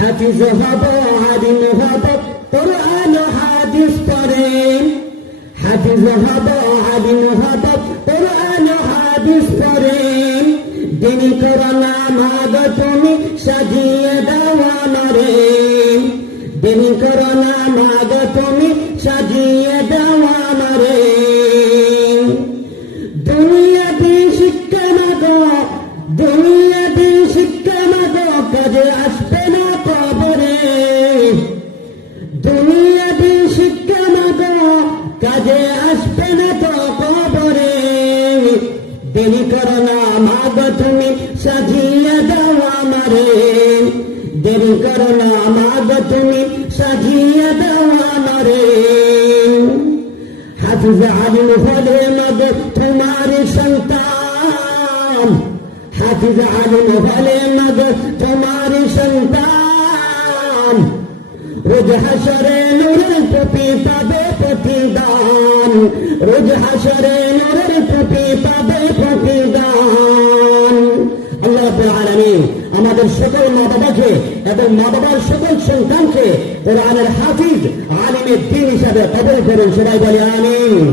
হাফিজ হব, আলিম হব, কোরআন হাদিস পড়েন। হাফিজ হব, আলিম হব, কোরআন হাদিস পড়েন। দিন করোনা মাগ তুমি সাজিয়ে দাও আমারে। দিন করোনা মাগ তুমি সাজিয়ে দাও আমারে। দুনিয়াতে শিক্ষা মাগো, দুনিয়াতে শিক্ষা মাগো, কাজে আসবে না কবরে। দুনিয়াতে শিক্ষা মাগো, কাজে আসবে না তো কবরে। দেরি করো না মাগো তুমি সাজিয়ে দাও আমারে। দেরি করো না মাগো তুমি সাজিয়ে দাও আমারে। হাফিজ আলিম হলে মাগো তোমার সন্তান। হাফিজ আলিম হলে মাগো তোমার সন্তান। রোজ হাসরে নূরের টুপি পাবে প্রতিদান। রোজ হাসরে নূরের টুপি পাবে প্রতিদান। আল্লাহ রাব্বুল আলামিন আমাদের সকল মা বাবাকে এবং মা বাবার সকল সন্তানকে কোরআনের হাফিজ আলিমের দ্বীন হিসাবে কবুল করুন। সবাই বলে আমিন।